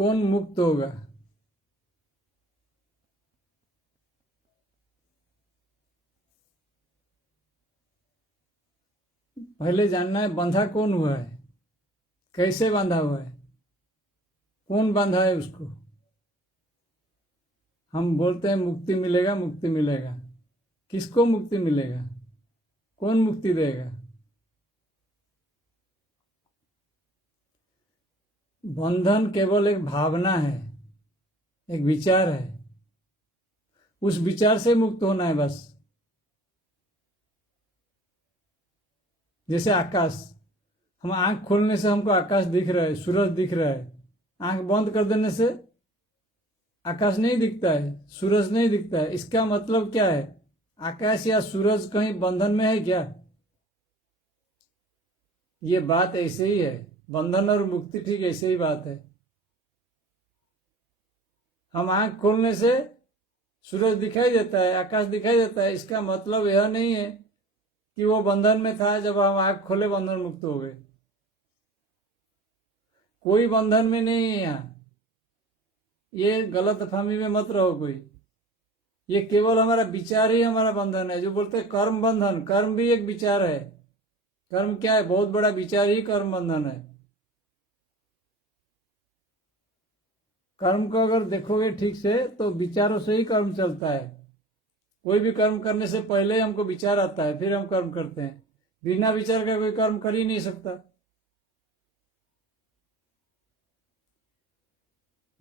कौन मुक्त होगा? पहले जानना है बंधा कौन हुआ है, कैसे बांधा हुआ है, कौन बांधा है उसको। हम बोलते हैं मुक्ति मिलेगा, मुक्ति मिलेगा। किसको मुक्ति मिलेगा? कौन मुक्ति देगा? बंधन केवल एक भावना है, एक विचार है। उस विचार से मुक्त होना है बस। जैसे आकाश, हम आंख खोलने से हमको आकाश दिख रहा है, सूरज दिख रहा है। आंख बंद कर देने से आकाश नहीं दिखता है, सूरज नहीं दिखता है। इसका मतलब क्या है? आकाश या सूरज कहीं बंधन में है क्या? ये बात ऐसे ही है। बंधन और मुक्ति ठीक ऐसे ही बात है। हम आंख खोलने से सूरज दिखाई देता है, आकाश दिखाई देता है। इसका मतलब यह नहीं है कि वो बंधन में था, जब हम आंख खोले बंधन मुक्त हो गए। कोई बंधन में नहीं है यहाँ। ये गलत फहमी में मत रहो कोई। ये केवल हमारा विचार ही हमारा बंधन है। जो बोलते हैं कर्म बंधन, कर्म भी एक विचार है। कर्म क्या है? बहुत बड़ा विचार ही कर्म बंधन है। कर्म को अगर देखोगे ठीक से तो विचारों से ही कर्म चलता है। कोई भी कर्म करने से पहले हमको विचार आता है, फिर हम कर्म करते हैं। बिना विचार का कोई कर्म कर ही नहीं सकता।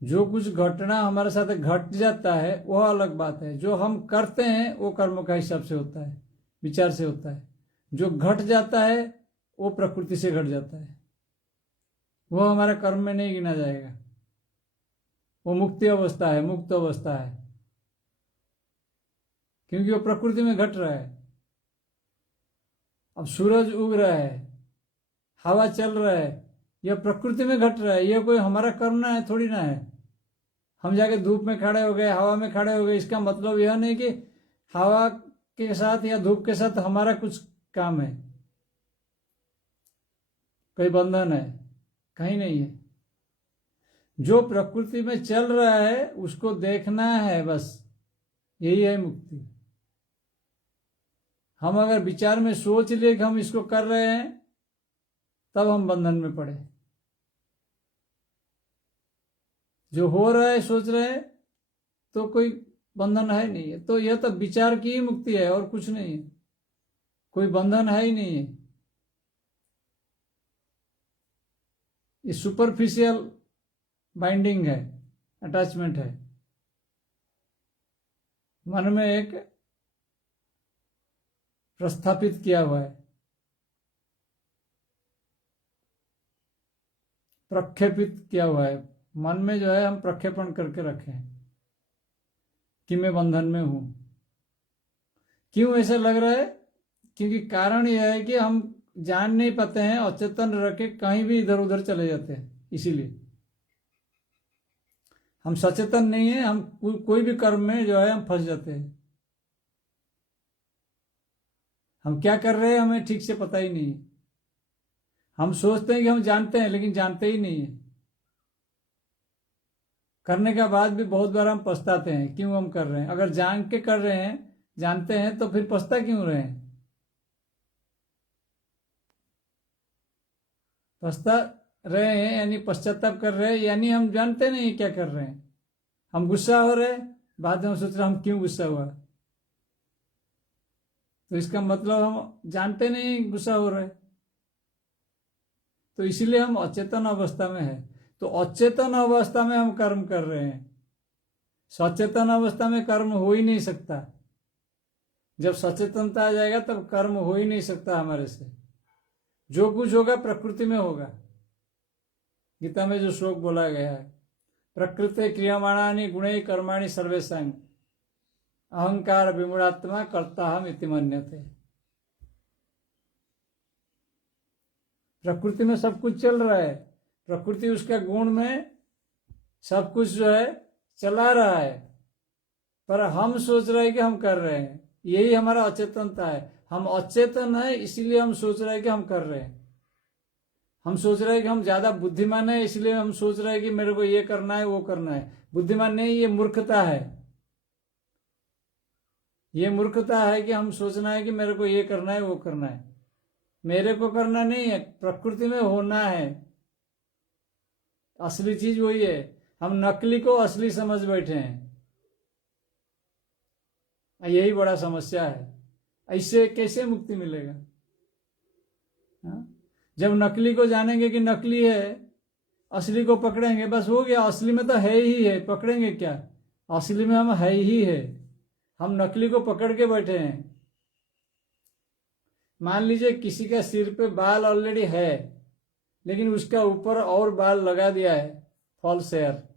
जो कुछ घटना हमारे साथ घट जाता है वह अलग बात है। जो हम करते हैं वो कर्मों का हिसाब से होता है, विचार से होता है। जो घट जाता है वो प्रकृति से घट जाता है, वो हमारे कर्म में नहीं गिना जाएगा। वो मुक्ति अवस्था है, मुक्त अवस्था है, क्योंकि वो प्रकृति में घट रहा है। अब सूरज उग रहा है, हवा चल रहा है, यह प्रकृति में घट रहा है। यह कोई हमारा करना है थोड़ी ना है। हम जाके धूप में खड़े हो गए, हवा में खड़े हो गए, इसका मतलब यह नहीं कि हवा के साथ या धूप के साथ हमारा कुछ काम है, कोई बंधन है, कहीं नहीं है। जो प्रकृति में चल रहा है उसको देखना है बस, यही है मुक्ति। हम अगर विचार में सोच लिए कि हम इसको कर रहे हैं, तब हम बंधन में पड़े। जो हो रहा है सोच रहे हैं तो कोई बंधन है नहीं है। तो यह तो विचार की ही मुक्ति है और कुछ नहीं है, कोई बंधन है ही नहीं है। ये सुपरफिशियल बाइंडिंग है, अटैचमेंट है। मन में एक प्रस्थापित किया हुआ है, प्रक्षेपित किया हुआ है। मन में जो है हम प्रक्षेपण करके रखे हैं कि मैं बंधन में हूं। क्यों ऐसा लग रहा है? क्योंकि कारण यह है कि हम जान नहीं पाते हैं, अचेतन रह के कहीं भी इधर उधर चले जाते हैं। इसीलिए हम सचेतन नहीं है। हम कोई भी कर्म में जो है हम फंस जाते हैं। हम क्या कर रहे हैं हमें ठीक से पता ही नहीं है। हम सोचते हैं कि हम जानते हैं, लेकिन जानते ही नहीं है। करने के बाद भी बहुत बार हम पछताते हैं क्यों हम कर रहे हैं। अगर जान के कर रहे हैं, जानते हैं, तो फिर पछता क्यों रहे हैं? पछता रहे हैं यानी पश्चाताप कर रहे हैं, यानी हम जानते नहीं क्या कर रहे हैं। हम गुस्सा हो रहे हैं, बाद में हम सोच रहे हम क्यों गुस्सा हुआ, तो इसका मतलब हम जानते नहीं गुस्सा हो रहे। तो इसीलिए हम अचेतन अवस्था में है। तो अचेतन अवस्था में हम कर्म कर रहे हैं। सचेतन अवस्था में कर्म हो ही नहीं सकता। जब सचेतनता आ जाएगा तब कर्म हो ही नहीं सकता हमारे से। जो कुछ होगा प्रकृति में होगा। गीता में जो श्लोक बोला गया है, प्रकृति क्रियमाणानि गुणैः कर्माणि सर्वेषां अहंकार विमूढ़ात्मा कर्ताहम् इति मन्यते। प्रकृति में सब कुछ चल रहा है, प्रकृति उसके गुण में सब कुछ जो है चला रहा है, पर हम सोच रहे हैं कि हम कर रहे हैं। यही हमारा अचेतनता है। हम अचेतन है, इसीलिए हम सोच रहे हैं कि हम कर रहे हैं। हम सोच रहे हैं कि हम ज्यादा बुद्धिमान है, इसलिए हम सोच रहे हैं कि मेरे को ये करना है वो करना है। बुद्धिमान नहीं, ये मूर्खता है। ये मूर्खता है कि हम सोचना है कि मेरे को ये करना है वो करना है। मेरे को करना नहीं है, प्रकृति में होना है। असली चीज वही है। हम नकली को असली समझ बैठे हैं। यही बड़ा समस्या है। ऐसे कैसे मुक्ति मिलेगा? हाँ? जब नकली को जानेंगे कि नकली है, असली को पकड़ेंगे, बस हो गया। असली में तो है ही है, पकड़ेंगे क्या? असली में हम है ही है। हम नकली को पकड़ के बैठे हैं। मान लीजिए किसी का सिर पे बाल ऑलरेडी है, लेकिन उसका ऊपर और बाल लगा दिया है, फॉल्स हेयर,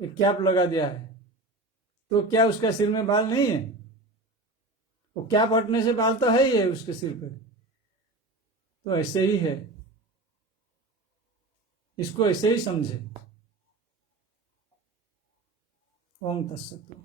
एक कैप लगा दिया है, तो क्या उसका सिर में बाल नहीं है? वो कैप हटने से बाल तो है ही है उसके सिर पे। तो ऐसे ही है, इसको ऐसे ही समझे। ओम तत्सत।